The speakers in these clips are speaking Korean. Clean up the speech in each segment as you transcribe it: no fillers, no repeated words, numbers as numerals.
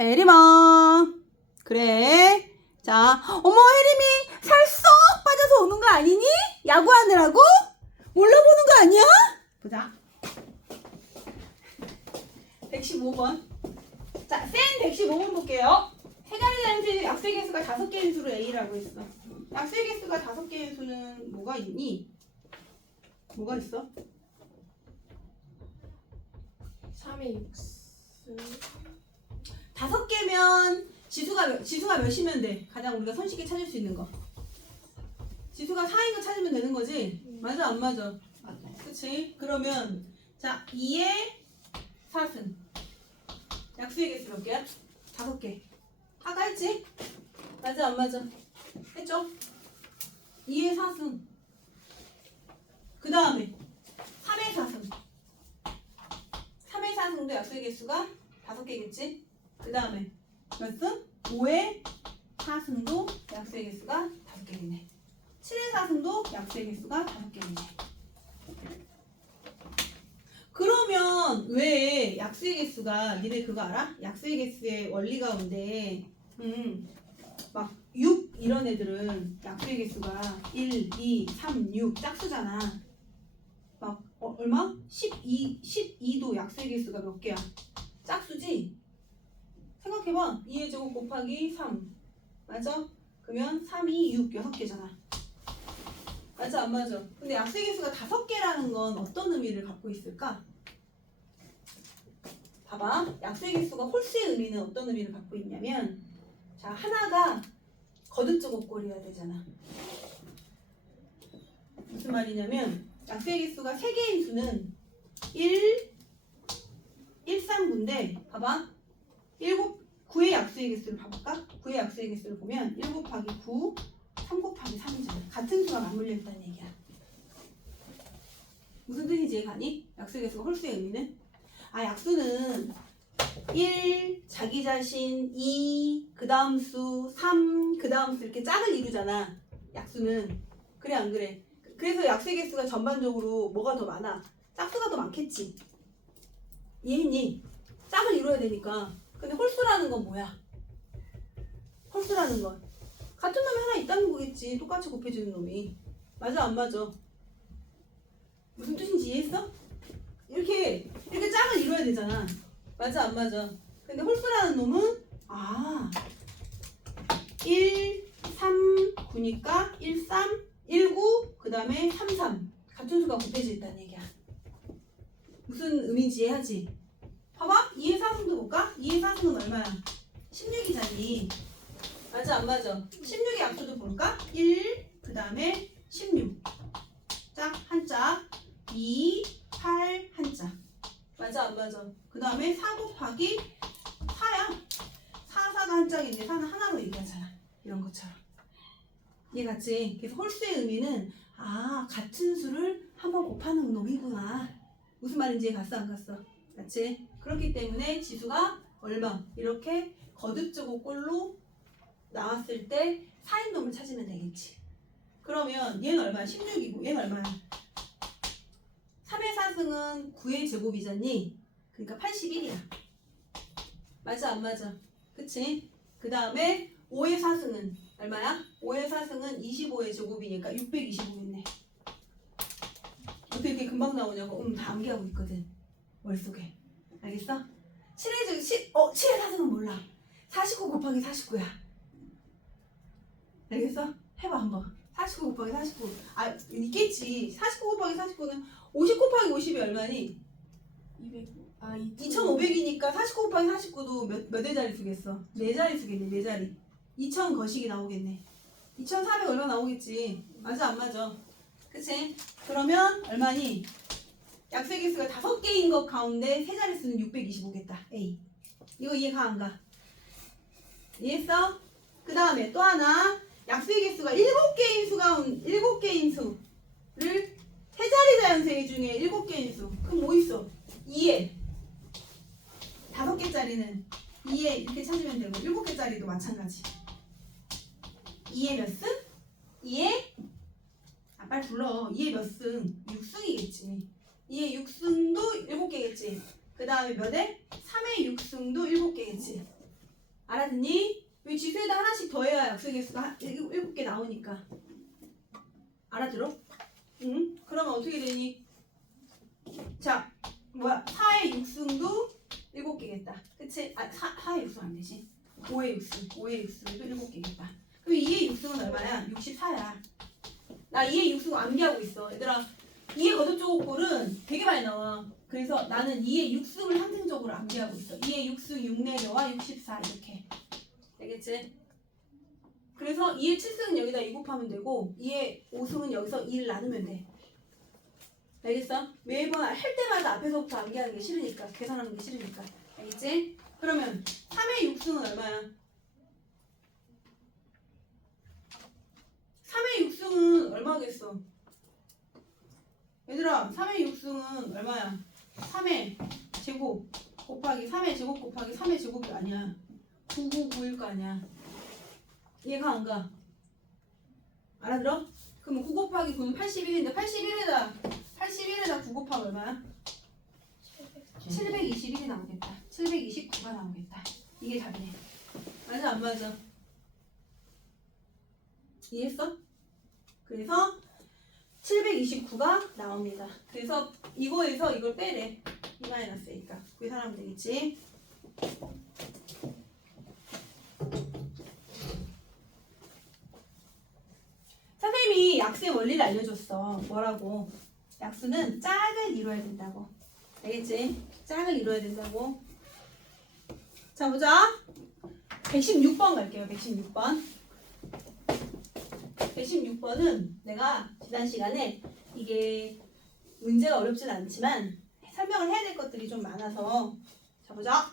혜림아. 그래. 자, 어머, 혜림이 살 쏙 빠져서 오는 거 아니니? 야구하느라고? 올라보는 거 아니야? 보자. 115번. 자, 센 115번 볼게요. 세 자리 자연수의 약수의 개수가 5개인 수로 A라고 했어. 약수의 개수가 5개인 수는 뭐가 있니? 뭐가 있어? 3의 6승 5개면 지수가 몇이면 돼? 가장 우리가 손쉽게 찾을 수 있는 거. 지수가 4인 거 찾으면 되는 거지? 맞아 안 맞아? 맞나요? 그치? 그러면 자 2의 4승 약수의 개수 몇 개야? 5개. 아까 했지? 맞아 안 맞아? 했죠? 2의 4승 그 다음에 3의 4승 3의 4승도 약수의 개수가 5개겠지? 그 다음에 몇 승? 5의 4승도 약수의 개수가 5개겠네. 7의 4승도 약수의 개수가 5개겠네. 그러면 왜 약수의 개수가 니네 그거 알아? 약수의 개수의 원리 가운데 막 6 이런 애들은 약수의 개수가 1, 2, 3, 6 짝수잖아. 막 얼마? 12도 약수의 개수가 몇 개야? 짝수지? 생각해봐. 2의 제곱 곱하기 3 맞아? 그러면 3, 2, 6 6개잖아. 맞아 안 맞아? 근데 약수의 개수가 5개라는 건 어떤 의미를 갖고 있을까? 봐봐. 약수의 개수가 홀수의 의미는 어떤 의미를 갖고 있냐면 자 하나가 거듭제곱꼴이어야 되잖아. 무슨 말이냐면 약수의 개수가 3개인 수는 1, 3, 9인데 봐봐. 9의 약수의 개수를 봐볼까? 9의 약수의 개수를 보면 1 곱하기 9, 3 곱하기 3이잖아. 같은 수가 맞물려 있다는 얘기야. 무슨 뜻인지 이해가니? 약수의 개수가 홀수의 의미는? 아 약수는 1, 자기 자신, 2, 그 다음 수, 3, 그 다음 수 이렇게 짝을 이루잖아. 약수는. 그래 안 그래? 그래서 약수의 개수가 전반적으로 뭐가 더 많아? 짝수가 더 많겠지. 이해했니? 짝을 이루어야 되니까. 근데 홀수라는 건 뭐야? 홀수라는 건 같은 놈이 하나 있다는 거겠지. 똑같이 곱해주는 놈이. 맞아 안 맞아? 무슨 뜻인지 이해했어? 이렇게 짝을 이루어야 되잖아. 맞아 안 맞아? 근데 홀수라는 놈은 1, 3, 9니까 1, 3, 1, 9, 그 다음에 3, 3 같은 수가 곱해져 있다는 얘기야. 무슨 의미인지 이해하지? 봐봐. 2의 4승도 볼까? 2의 4승은 얼마야? 16이잖니. 맞아 안 맞아? 16의 약수도 볼까? 1, 그 다음에 16 짝, 한 짝 2, 8, 한 짝. 맞아 안 맞아? 그 다음에 4 곱하기 4야. 4, 4가 한 짝인데 4는 하나로 얘기하잖아. 이런 것처럼. 이해갔지? 그래서 홀수의 의미는 같은 수를 한번 곱하는 놈이구나. 무슨 말인지 이해갔어 안 갔어? 맞지? 그렇기 때문에 지수가 얼마? 이렇게 거듭제곱꼴로 나왔을 때 4인 놈을 찾으면 되겠지. 그러면 얘는 얼마야? 16이고 얘는 얼마야? 3의 4승은 9의 제곱이잖니? 그러니까 81이야. 맞아 안 맞아? 그치? 그 다음에 5의 4승은 얼마야? 5의 4승은 25의 제곱이니까 625겠네. 어떻게 이렇게 금방 나오냐고? 다 암기하고 있거든. 머릿속에. 알겠어? 7의 4승은 몰라. 49 곱하기 49야. 알겠어? 해봐 한번. 49 곱하기 49. 있겠지. 49 곱하기 49는 50 곱하기 50이 얼마니? 2500이니까 49 곱하기 49도 몇 자리 수겠어? 4자리 수겠네. 4자리. 2000 거식이 나오겠네. 2400 얼마 나오겠지. 맞아 안 맞아? 그치? 그러면 얼마니? 약수의 개수가 5개인 것 가운데 3자리 수는 625겠다. A. 이거 이해가 안 가? 이해했어? 그 다음에 또 하나. 약수의 개수가 7개인 수를 3자리 자연수의 중에 7개인 수. 그럼 뭐 있어? 2에 5개짜리는 2에 이렇게 찾으면 되고 7개짜리도 마찬가지. 2에 몇 승? 2에 빨리 불러. 2에 몇 승? 6승이겠지. 2에 6승도 7개겠지. 그 다음에 몇에? 3의 6승도 7개겠지. 알아듣니? 왜 지수에다 하나씩 더해야 약수의 개수가 7개 나오니까. 알아들어? 응? 그러면 어떻게 되니? 자, 뭐야? 4의 6승도 7개겠다. 그치? 4의 6승 안 되지. 5의 6승. 5의 6승도 7개겠다. 그럼 2의 6승은 얼마야? 64야. 나 2의 6승 암기하고 있어. 얘들아, 2의 거듭조곱 꼴은 되게 많이 나와. 그래서 나는 2의 6승을 상징적으로 암기하고 있어. 2의 6승 6내려와 64 이렇게. 알겠지? 그래서 2의 7승은 여기다 2 곱하면 되고 2의 5승은 여기서 2를 나누면 돼. 알겠어? 매번 할 때마다 앞에서부터 암기하는 게 싫으니까. 계산하는 게 싫으니까. 알겠지? 그러면 3의 6승은 얼마야? 3의 6승은 얼마겠어? 얘들아, 3의 6승은 얼마야? 3의 제곱 곱하기 3의 제곱 곱하기 3의 제곱이 아니야. 9991 거 아니야. 이해가 안 가? 알아들어? 그럼 9 곱하기 9는 81인데 81에다 9 곱하면 얼마야? 721이 나오겠다. 729가 나오겠다. 이게 답이네. 맞아 안 맞아? 이해했어? 그래서 729가 나옵니다. 그래서 이거에서 이걸 빼래. 2-A니까. 계산하면 되겠지? 선생님이 약수의 원리를 알려줬어. 뭐라고? 약수는 짝을 이루어야 된다고. 알겠지? 짝을 이루어야 된다고. 자, 보자. 116번 갈게요. 116번. 116번은 내가 지난 시간에 이게 문제가 어렵진 않지만 설명을 해야 될 것들이 좀 많아서 자, 보자.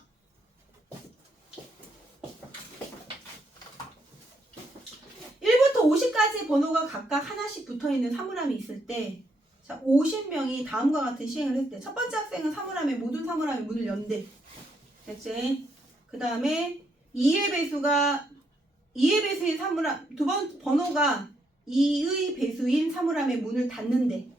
1부터 50까지 번호가 각각 하나씩 붙어있는 사물함이 있을 때 자, 50명이 다음과 같은 시행을 했대. 첫 번째 학생은 사물함에 모든 사물함에 문을 연대. 됐지? 그 다음에 2의 배수인 사물함, 두 번 번호가 2의 배수인 사물함에 문을 닫는데.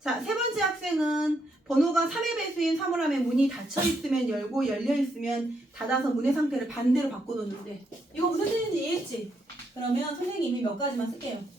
자, 세 번째 학생은 번호가 3의 배수인 사물함에 문이 닫혀 있으면 열고 열려 있으면 닫아서 문의 상태를 반대로 바꿔놓는데. 이거 무슨 뜻인지 이해했지? 그러면 선생님이 몇 가지만 쓸게요.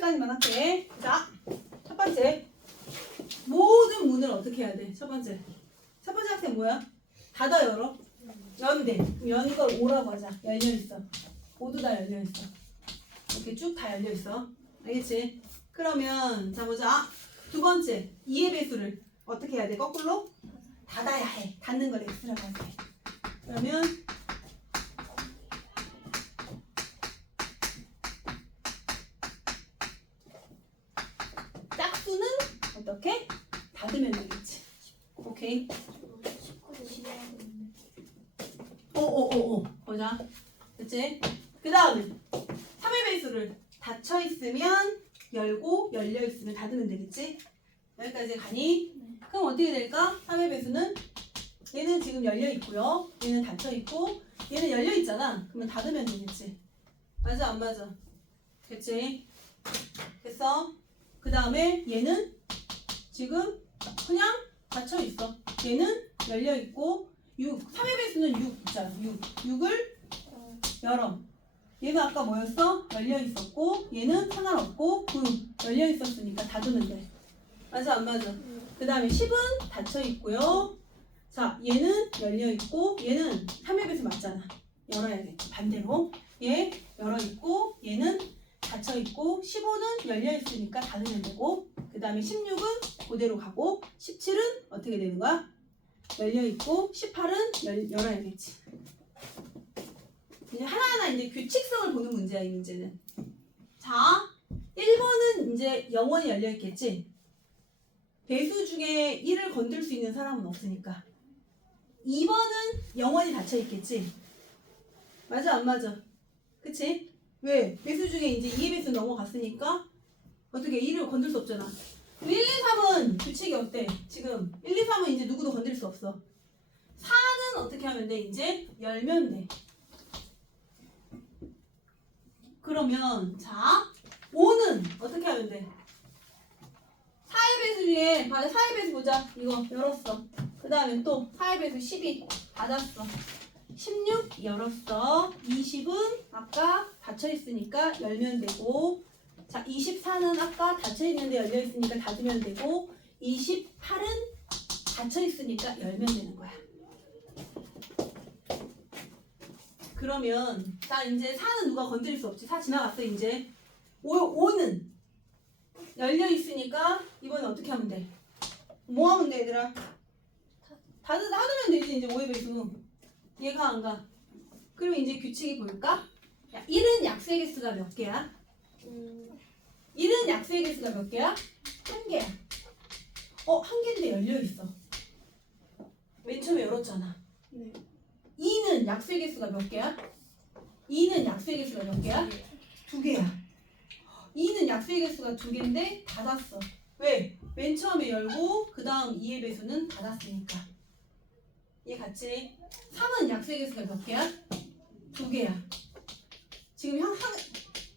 까지만 할게. 자, 첫 번째. 모든 문을 어떻게 해야 돼? 첫 번째 학생 뭐야? 닫아 열어? 연대. 여는 걸 오라고 하자. 열려있어. 모두 다 열려있어. 이렇게 쭉 다 열려있어. 알겠지? 그러면 자 보자. 두 번째 2의 배수를 어떻게 해야 돼? 거꾸로? 닫아야 해. 닫는 걸 X라고 할게. 그러면 짝수는 어떻게? 닫으면 되겠지. 오케이. 보자. 그치? 그 다음에 3의 배수를 닫혀 있으면 열고 열려 있으면 닫으면 되겠지? 여기까지 가니? 그럼 어떻게 될까? 3의 배수는 얘는 지금 열려 있고요. 얘는 닫혀 있고 얘는 열려 있잖아. 그러면 닫으면 되겠지. 맞아 안 맞아? 됐지? 됐어? 그 다음에 얘는 지금 그냥 닫혀 있어. 얘는 열려 있고 3의 배수는 6 있잖아. 6을 열어. 얘는 아까 뭐였어? 열려 있었고 얘는 상관없고 9 열려 있었으니까 닫으면 돼. 맞아 안 맞아? 그 다음에 10은 닫혀 있고요. 자, 얘는 열려 있고 얘는 3의 배수 맞잖아. 열어야겠지. 반대로 얘 열어 있고 얘는 닫혀 있고 15는 열려 있으니까 닫으면 되고 그 다음에 16은 그대로 가고 17은 어떻게 되는 거야? 열려 있고 18은 열어야겠지. 이제 하나하나 이제 규칙성을 보는 문제야 이 문제는. 자, 1번은 이제 영원히 열려 있겠지. 배수 중에 1을 건들 수 있는 사람은 없으니까. 2번은 영원히 닫혀있겠지? 맞아 안 맞아? 그치? 왜? 배수 중에 이제 2의 배수 넘어갔으니까 어떻게 1을 건들 수 없잖아. 1, 2, 3은 규칙이 어때? 지금 1, 2, 3은 이제 누구도 건들 수 없어. 4는 어떻게 하면 돼? 이제 열면 돼. 그러면 자 5는 어떻게 하면 돼? 4의 배수 중에 4의 배수 보자. 이거 열었어. 그 다음에 또 4의 배수 12 닫았어. 16 열었어. 20은 아까 닫혀있으니까 열면 되고, 자 24는 아까 닫혀있는데 열려있으니까 닫으면 되고, 28은 닫혀있으니까 열면 되는 거야. 그러면 자 이제 4는 누가 건드릴 수 없지. 4 지나갔어. 이제 5는 열려있으니까 이번엔 어떻게 하면 돼? 뭐 하면 돼 얘들아? 닫으면 되지. 이제 5의 배수 얘가 안 가. 그러면 이제 규칙이 볼까? 야, 1은 약수의 개수가 몇 개야? 1은 약수의 개수가 몇 개야? 1개야. 한 개인데 열려있어. 맨 처음에 열었잖아. 네. 2는 약수의 개수가 몇 개야? 2는 약수의 개수가 몇 개야? 2개야. 2는 약수의 개수가 2개인데 닫았어. 왜? 맨 처음에 열고 그 다음 2의 배수는 닫았으니까. 얘 같이 3은 약수의 개수가 몇 개야? 2개야. 지금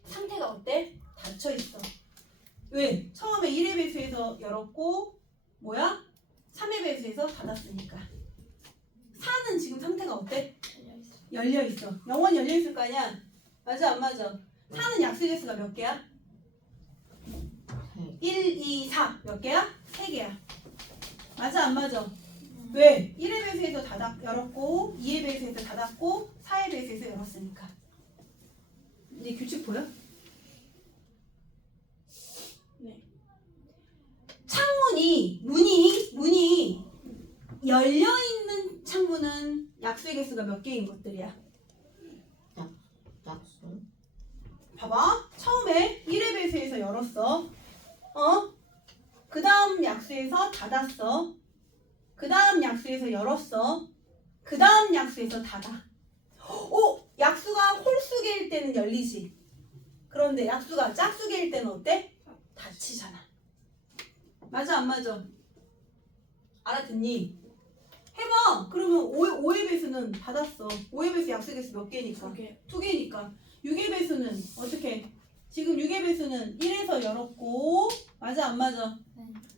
상태가 어때? 닫혀있어. 왜? 처음에 1의 배수에서 열었고 뭐야? 3의 배수에서 닫았으니까. 4는 지금 상태가 어때? 열려있어. 영원히 열려있을 거 아니야? 맞아 안 맞아? 4는 약수의 개수가 몇 개야? 1, 2, 4 몇 개야? 3개야. 맞아 안 맞아? 왜? 1의 배수에서 열었고 2의 배수에서 닫았고 4의 배수에서 열었으니까. 이제 규칙 보여? 네. 창문이 문이 열려있는 창문은 약수의 개수가 몇 개인 것들이야? 약수. 봐봐. 처음에 1의 배수에서 열었어. 그 다음 약수에서 닫았어. 그 다음 약수에서 열었어. 그 다음 약수에서 닫아. 약수가 홀수개일 때는 열리지. 그런데 약수가 짝수개일 때는 어때? 닫히잖아. 맞아 안 맞아? 알아듣니? 해봐. 그러면 5의 배수는 닫았어. 5의 배수 약수의 개수 몇 개니까? 2개니까. 6의 배수는 어떻게? 지금 6의 배수는 1에서 열었고 맞아 안 맞아?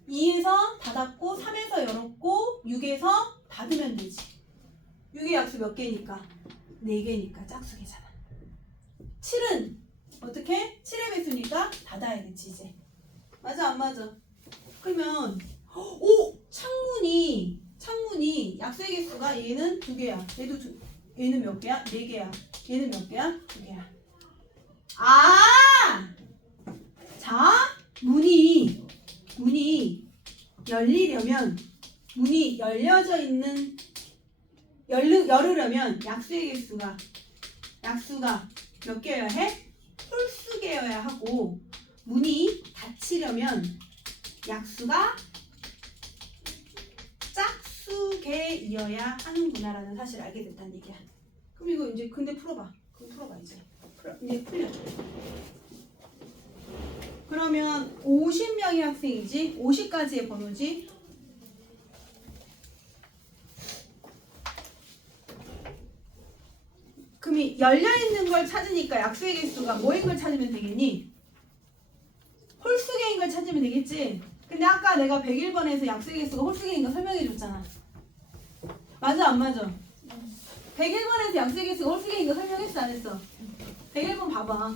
2에서 닫았고 3에서 열었고 6에서 닫으면 되지. 6의 약수 몇 개니까? 4개니까 짝수개잖아. 7은 어떻게? 7의 배수니까 닫아야겠지 이제. 맞아 안 맞아? 그러면 창문이 약수의 개수가 얘는 2개야. 얘는 몇 개야? 4개야. 얘는 몇 개야? 2개야. 자, 문이 열리려면 문이 열으려면 약수의 개수가 몇 개여야 해? 홀수개여야 하고 문이 닫히려면 약수가 짝수개이어야 하는구나라는 사실을 알게 됐다는 얘기야. 그럼 이거 이제 근데 풀어봐. 그럼 풀어봐 이제. 이제 풀려. 그러면 50명의 학생이지 50가지의 번호지. 그럼 열려있는 걸 찾으니까 약수의 개수가 뭐인 걸 찾으면 되겠니? 홀수개인 걸 찾으면 되겠지? 근데 아까 내가 101번에서 약수의 개수가 홀수개인 거 설명해 줬잖아. 맞아 안 맞아? 101번에서 약수의 개수가 홀수개인 거 설명했어 안 했어? 101번 봐봐.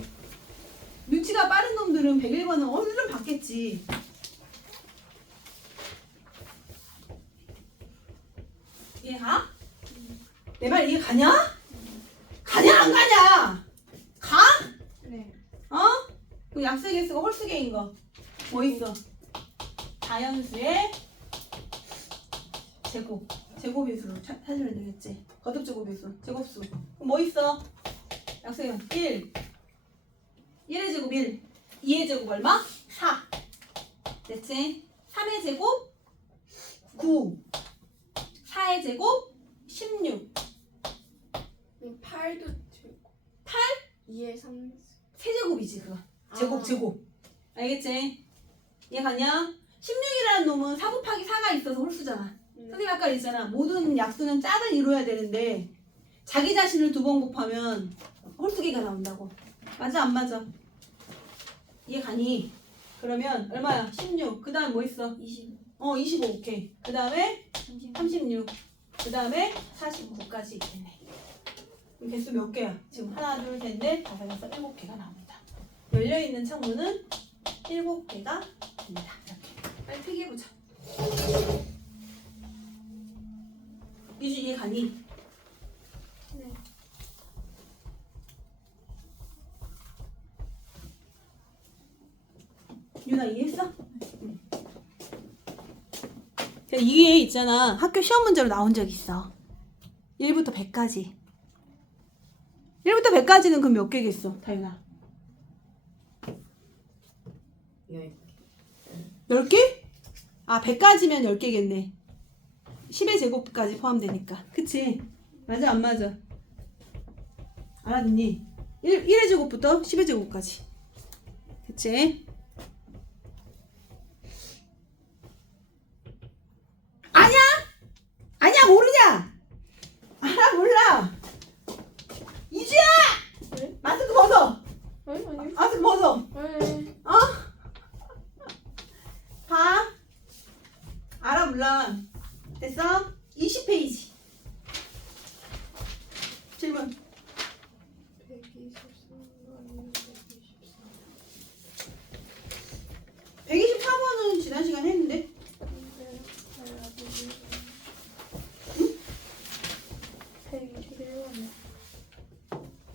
눈치가 빠른 놈들은 101번은 얼른 받겠지. 이해가? 내 말 이해 가냐? 가냐 안 가냐? 가? 네. 그 약수의 개수가 홀수개인 거 뭐 있어? 자연수의 제곱인수로 찾으면 되겠지. 거듭제곱인수, 제곱수. 그럼 뭐 있어? 약수의 1 1의 제곱 1 2의 제곱 얼마? 4 됐지? 3의 제곱 9 4의 제곱 16 8도 들고. 8 2에 3. 세제곱이지 그거. 제곱 아. 제곱. 알겠지? 이해가냐? 16이라는 놈은 4 곱하기 4가 있어서 홀수잖아. 선생님 아까 그랬잖아. 모든 약수는 짝을 이루어야 되는데 자기 자신을 2번 곱하면 홀수기가 나온다고. 맞아 안 맞아? 이해가니? 그러면 얼마야? 16. 그 다음 뭐 있어? 20. 25 오케이. 그 다음에 30. 36. 그 다음에 49까지 있겠네. 그럼 개수 몇 개야? 지금 하나, 둘, 셋, 넷, 다섯, 여섯, 7개가 나옵니다. 열려있는 창문은 7개가 됩니다. 이렇게. 빨리 필기해보자. 유주 이해가니? 네. 유나 이해했어? 응. 이게 있잖아. 학교 시험 문제로 나온 적 있어. 1부터 100까지. 1부터 100까지는 그럼 몇 개겠어, 다윤아? 10개? 아, 100까지면 10개겠네. 10의 제곱까지 포함되니까. 그치? 맞아, 안 맞아? 알았니? 1의 제곱부터 10의 제곱까지. 그치? 아냐? 아냐, 모르냐? 알아, 몰라. 이주야! 네? 마스크 벗어! 아니 아니. 마스크 벗어! 네. 어? 봐. 알아, 몰라. 됐어? 20페이지. 질문. 124번은 지난 시간 했는데?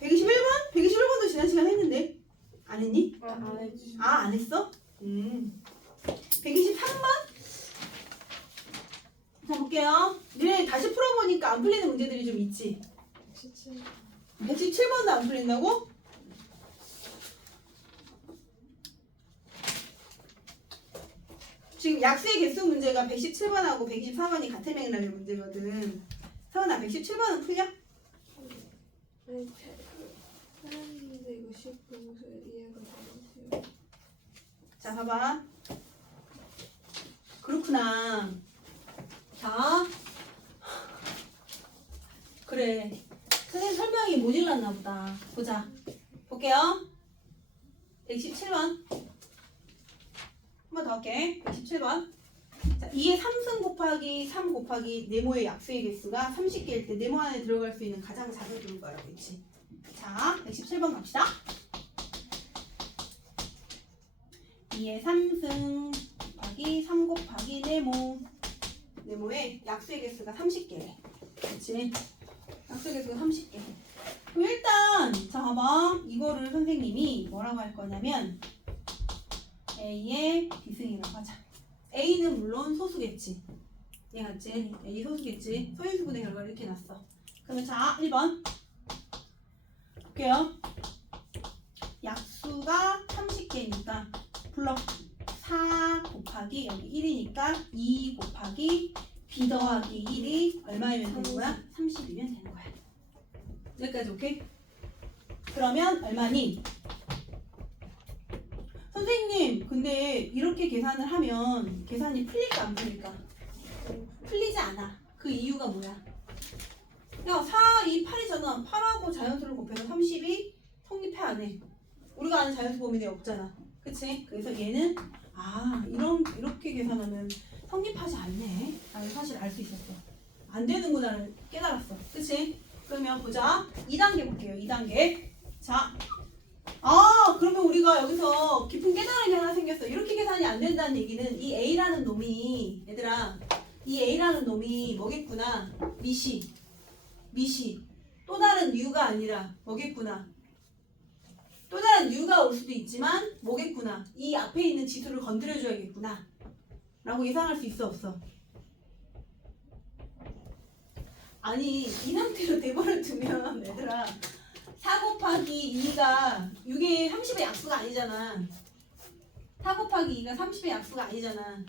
121번? 121번도 지난 시간 했는데? 안 했니? 안 했지. 아, 안 했어? 123번? 자, 볼게요. 니네 다시 풀어보니까 안 풀리는 문제들이 좀 있지? 117번도 안 풀린다고? 지금 약수의 개수 문제가 117번하고 124번이 같은 맥락의 문제거든. 서은아, 117번은 풀려? 하는데 이거 쉽고 이해가 되겠어요. 자, 봐봐. 그렇구나. 자, 그래. 선생님 설명이 모질랐나 보다. 보자. 볼게요. 117번. 한 번 더 할게. 117번. 자, 2의 3승 곱하기 3 곱하기 네모의 약수의 개수가 30개일 때 네모 안에 들어갈 수 있는 가장 작은 글과라고 했지. 자, 117번 갑시다. 2의 3승 곱하기 3 곱하기 네모의 약수의 개수가 30개래. 그렇지? 약수의 개수가 30개. 그럼 일단 자 봐봐. 이거를 선생님이 뭐라고 할 거냐면 A의 비승이라고 하자. A는 물론 소수겠지. 이해갔지? A 소수겠지. 소인수분의 결과를 이렇게 놨어. 그러면 자 1번 볼게요. 약수가 30개니까 불러. 4 곱하기 여기 1이니까 2 곱하기 B 더하기 1이 얼마이면 되는 거야? 30이면 되는 거야. 여기까지 오케이? 그러면 얼마니? 선생님 근데 이렇게 계산을 하면 계산이 풀릴까 안 풀릴까? 풀리지 않아. 그 이유가 뭐야? 야 4, 2, 8이잖아. 8하고 자연수를 곱해서 30이 성립해 안 해. 우리가 아는 자연수 범위내 없잖아. 그치? 그래서 얘는 이렇게 계산하면 성립하지 않네. 라는 사실을 알 수 있었어. 안 되는구나를 깨달았어. 그치? 그러면 보자. 2단계 볼게요. 2단계. 자. 그러면 우리가 여기서 깊은 깨달음이 하나 생겼어. 이렇게 계산이 안 된다는 얘기는 이 A라는 놈이, 얘들아, 이 A라는 놈이 뭐겠구나. 미시. 또 다른 U가 아니라 뭐겠구나. 또 다른 U가 올 수도 있지만 뭐겠구나. 이 앞에 있는 지수를 건드려줘야겠구나. 라고 예상할 수 있어 없어? 아니 이 상태로 대본을 두면 얘들아 4 곱하기 2가 6의 30의 약수가 아니잖아. 4 곱하기 2가 30의 약수가 아니잖아.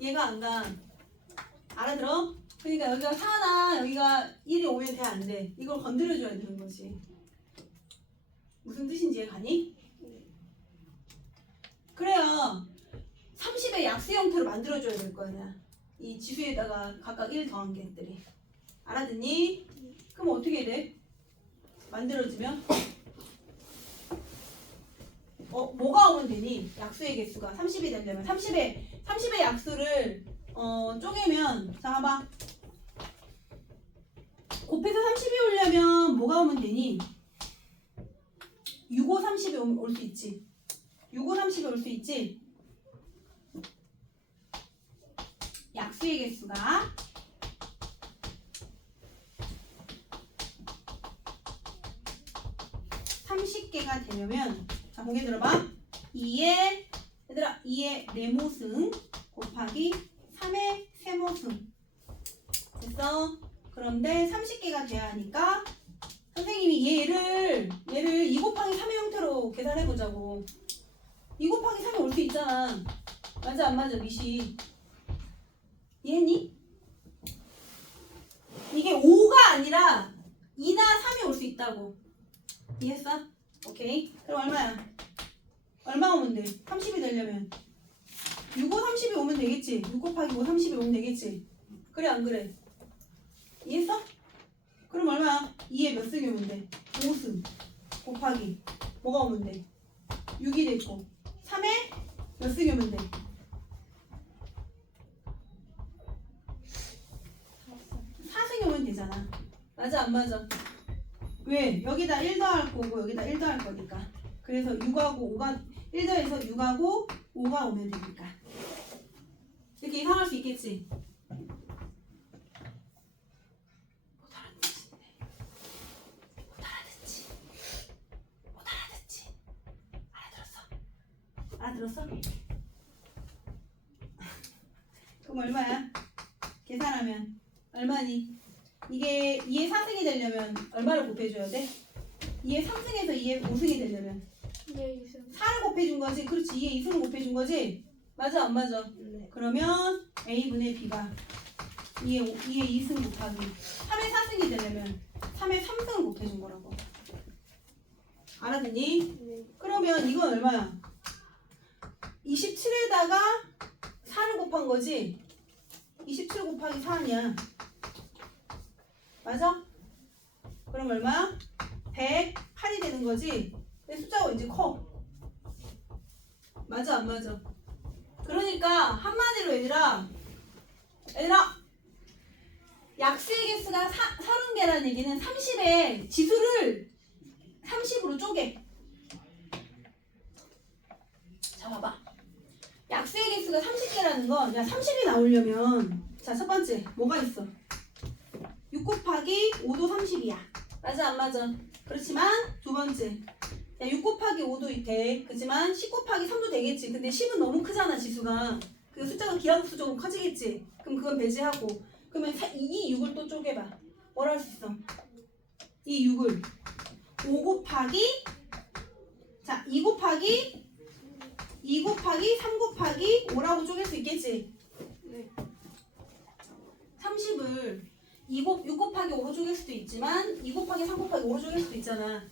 얘가 안 가. 알아들어? 그러니까 여기가 4나 여기가 1이 오면 돼, 안 돼? 이걸 건드려줘야 되는 거지. 무슨 뜻인지 이해가니? 그래야 30의 약수 형태로 만들어줘야 될 거 아니야. 이 지수에다가 각각 1 더한 개들이. 알아듣니? 그럼 어떻게 해야 돼? 만들어지면? 뭐가 오면 되니? 약수의 개수가 30이 되려면 30의 약수를 쪼개면 자 봐봐. 곱해서 30이 오려면 뭐가 오면 되니? 6, 5, 30이 올 수 있지. 6, 5, 30이 올 수 있지. 약수의 개수가 30개가 되려면 자 공개 들어봐. 2의 얘들아 2의 4모승 곱하기 3의 3모승 됐어? 그런데 30개가 돼야 하니까 선생님이 얘를 2 곱하기 3의 형태로 계산해보자고. 2 곱하기 3이 올 수 있잖아. 맞아 안 맞아 미시? 이해했니? 이게 5가 아니라 2나 3이 올 수 있다고. 이해했어? 오케이. 그럼 얼마야? 얼마 오면 돼? 30이 되려면 6, 5, 30이 오면 되겠지. 6 곱하기 5, 30이 오면 되겠지. 그래 안 그래? 이해했어? 그럼 얼마야? 2에 몇 승이 오면 돼? 5승 곱하기 뭐가 오면 돼? 6이 됐고 3에 몇 승이 오면 돼? 4승이 오면 되잖아. 맞아 안 맞아? 왜? 여기다 1 더할 거고 여기다 1 더할 거니까. 그래서 6하고 5가 1 더해서 6하고 5가 오면 되니까. 이렇게 이상할 수 있겠지? 못 알아듣지? 못 알아듣지? 알아들었어? 알아들었어? 그럼 얼마야? 계산하면 얼마니? 이게 2의 4승이 되려면 얼마를 곱해줘야 돼? 2의 3승에서 2의 5승이 되려면 예, 이승. 4를 곱해준 거지. 그렇지. 2의 2승을 곱해준 거지. 맞아 안 맞아? 네. 그러면 A분의 B가 2의 2승 곱하기 3의 4승이 되려면 3의 3승을 곱해준 거라고. 알아듣니? 네. 그러면 이건 얼마야? 27에다가 4를 곱한 거지. 27 곱하기 4 아니야. 맞아? 그럼 얼마야? 108이 되는 거지. 근데 숫자가 왠지 커. 맞아 안 맞아? 그러니까 한마디로 얘들아 약수의 개수가 30개라는 얘기는 30의 지수를 30으로 쪼개. 자 봐봐. 약수의 개수가 30개라는 건 야 30이 나오려면 자 첫 번째 뭐가 있어? 6 곱하기 5도 30이야. 맞아 안 맞아? 그렇지만 두 번째 야, 6 곱하기 5도 돼. 그렇지만 10 곱하기 3도 되겠지. 근데 10은 너무 크잖아 지수가. 그 숫자가 기하급수 조금 커지겠지. 그럼 그건 배제하고 그러면 이 6을 또 쪼개봐. 뭐라 할 수 있어? 이 6을 5 곱하기 자 2 곱하기 3 곱하기 5라고 쪼갤 수 있겠지. 네. 30을 6 곱하기 5로 쪼갤 수도 있지만 2 곱하기 3 곱하기 5로 쪼갤 수도 있잖아.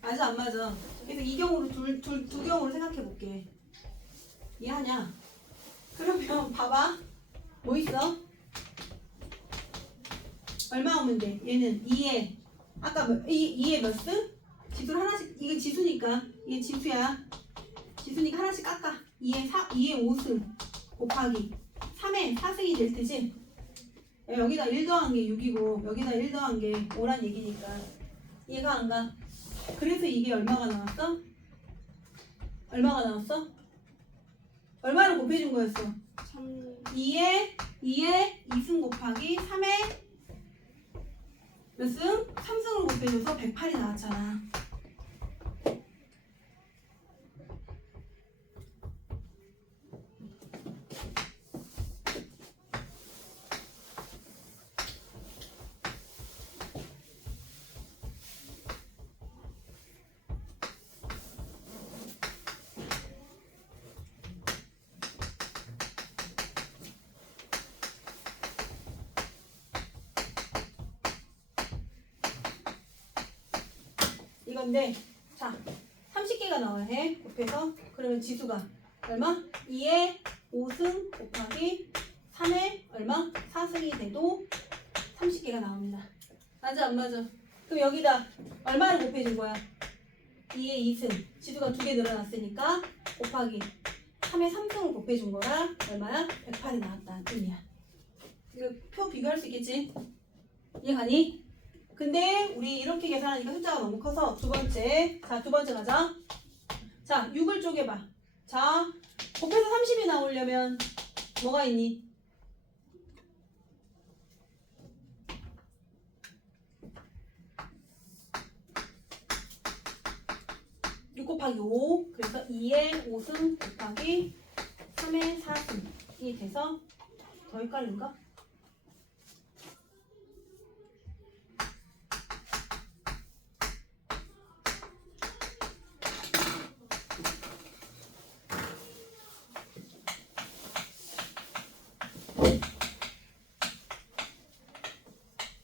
맞아 안 맞아? 그래서 이 경우로 두 경우를 생각해 볼게. 이해하냐? 그러면 봐봐. 뭐 있어? 얼마 오면 돼? 얘는 2에 아까 2에 몇 승? 지수를 하나씩 이게 지수니까 이게 지수야. 지수니까 하나씩 깎아. 2에 5승 곱하기 3에 4승이 될 테지? 야, 여기다 1 더한 게 6이고 여기다 1 더한 게 5란 얘기니까 이해가 안 가? 그래서 이게 얼마가 나왔어? 얼마가 나왔어? 얼마를 곱해준 거였어? 2에 2승 곱하기 3에 몇 승? 3승을 곱해줘서 108이 나왔잖아. 이건데 자 30개가 나와야 해. 곱해서 그러면 지수가 얼마? 2의 5승 곱하기 3의 얼마? 4승이 돼도 30개가 나옵니다. 맞아 안 맞아? 그럼 여기다 얼마를 곱해준 거야? 2의 2승 지수가 2개 늘어났으니까 곱하기 3의 3승을 곱해준 거라 얼마야? 108이 나왔다는 의미야. 이거 표 비교할 수 있겠지? 이해가니? 근데 우리 이렇게 계산하니까 숫자가 너무 커서 두 번째 가자. 자 6을 쪼개봐. 자 곱해서 30이 나오려면 뭐가 있니? 6 곱하기 5 그래서 2의 5승 곱하기 3의 4승이 돼서 더 헷갈린가?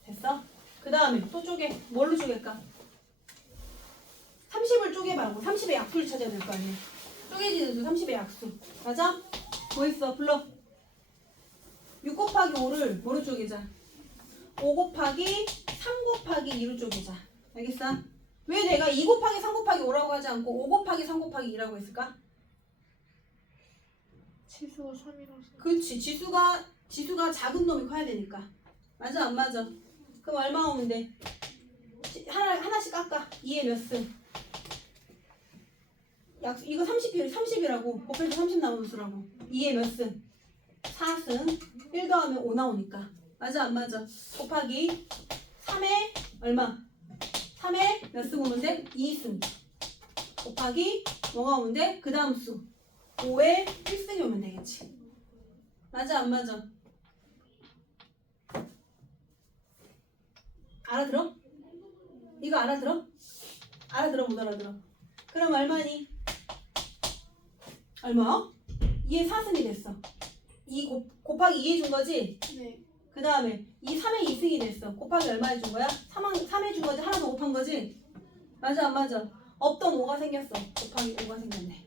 됐어? 그 다음에 또 쪼개. 뭘로 쪼갤까? 30을 쪼개봐라고. 30의 약수를 찾아야 될 거 아니야. 쪼개지는 수 30의 약수. 맞아? 뭐 있어? 불러. 6 곱하기 5를 뭐로 쪼개자? 5 곱하기 3 곱하기 2로 쪼개자. 알겠어? 왜 내가 2 곱하기 3 곱하기 5라고 하지 않고 5 곱하기 3 곱하기 2라고 했을까? 치수가 3이라서. 그렇지. 지수가 작은 놈이 커야 되니까. 맞아 안 맞아? 그럼 얼마 오면 돼? 하나씩 깎아. 2의 몇 승? 이거 30이라고. 곱해서 30 나오는 수라고. 2의 몇 승? 4승. 1 더하면 5 나오니까. 맞아 안 맞아? 곱하기 3의 얼마? 3의 몇 승 오면 돼? 2승. 곱하기 뭐가 오면 돼? 그 다음 수. 5의 1승이 오면 되겠지. 맞아 안 맞아? 알아들어? 이거 알아들어? 알아들어 못 알아들어? 그럼 얼마니? 얼마? 2의 4승이 됐어. 2 곱하기 2 해준 거지? 네. 그 다음에 3의 2승이 됐어. 곱하기 얼마 해준 거야? 3 해준 거지? 하나 더 곱한 거지? 맞아 안 맞아? 없던 5가 생겼어. 곱하기 5가 생겼네.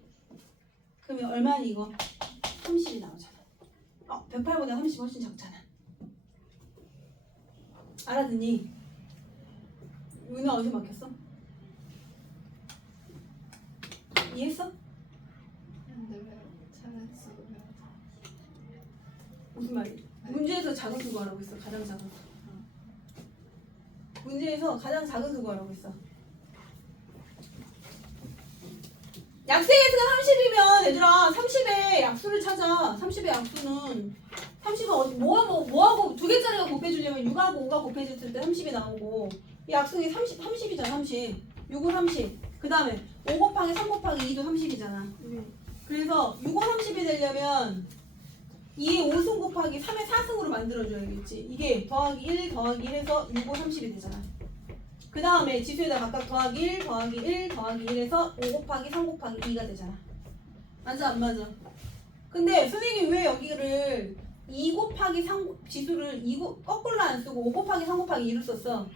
그러면 얼마니 이거? 30이 나오잖아. 108보다 30이 훨씬 작잖아. 알아듣니? 은하 어디서 막혔어? 이해했어? 근데 왜 잘했어? 무슨 말이야? 문제에서 작은 수 구하라고 했어. 가장 작은 수. 문제에서 가장 작은 수 구하라고 했어. 약수의 개수가 30이면 얘들아 30의 약수를 찾아. 30의 약수는 30은 어디 뭐하고 두 개짜리가 곱해주려면 6하고 5가 곱해졌을 때 30이 나오고 이 약수의 30이잖아. 30 6은 30 그 다음에 5 곱하기 3 곱하기 2도 30이잖아. 그래서 6은 30이 되려면 2의 5승 곱하기 3의 4승으로 만들어줘야겠지. 이게 더하기 1 더하기 1 해서 6, 5, 30이 되잖아. 그 다음에 지수에다 각각 더하기 1 더하기 1 더하기 1 해서 5 곱하기 3 곱하기 2가 되잖아. 맞아 안 맞아? 근데 선생님이 왜 여기를 2 곱하기 3 지수를 거꾸로 안 쓰고 5 곱하기 3 곱하기 2를 썼어?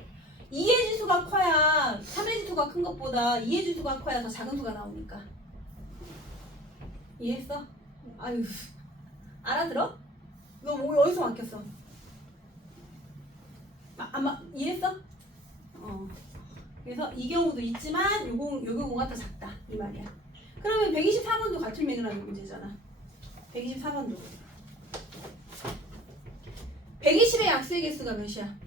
2의 지수가 커야 3의 지수가 큰 것보다 2의 지수가 커야 더 작은 수가 나오니까. 이해했어? 아유 알아들어? 너 뭐 어디서 막혔어? 이해했어? 그래서 이 경우도 있지만 요 경우가 더 작다 이 말이야. 그러면 124번도 같은 맥락의 문제잖아. 124번도 120의 약수의 개수가 몇이야?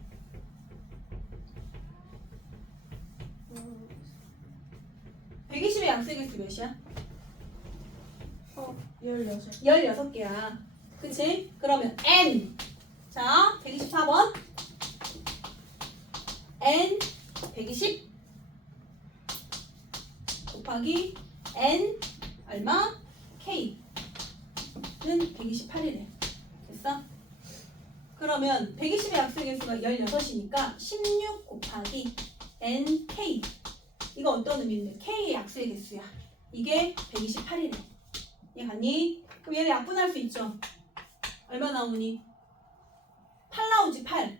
120의 약수의 개수 몇이야? 16. 16개야. 그치? 그러면 n 자 124번 n 120 곱하기 n 얼마? k는 128이래. 됐어? 그러면 120의 약수의 개수가 16이니까 16 곱하기 nk 이거 어떤 의미인데? k의 약수의 개수야. 이게 128이래. 이해갔니? 그럼 얘를 약분할 수 있죠? 얼마 나오니? 8 나오지 8.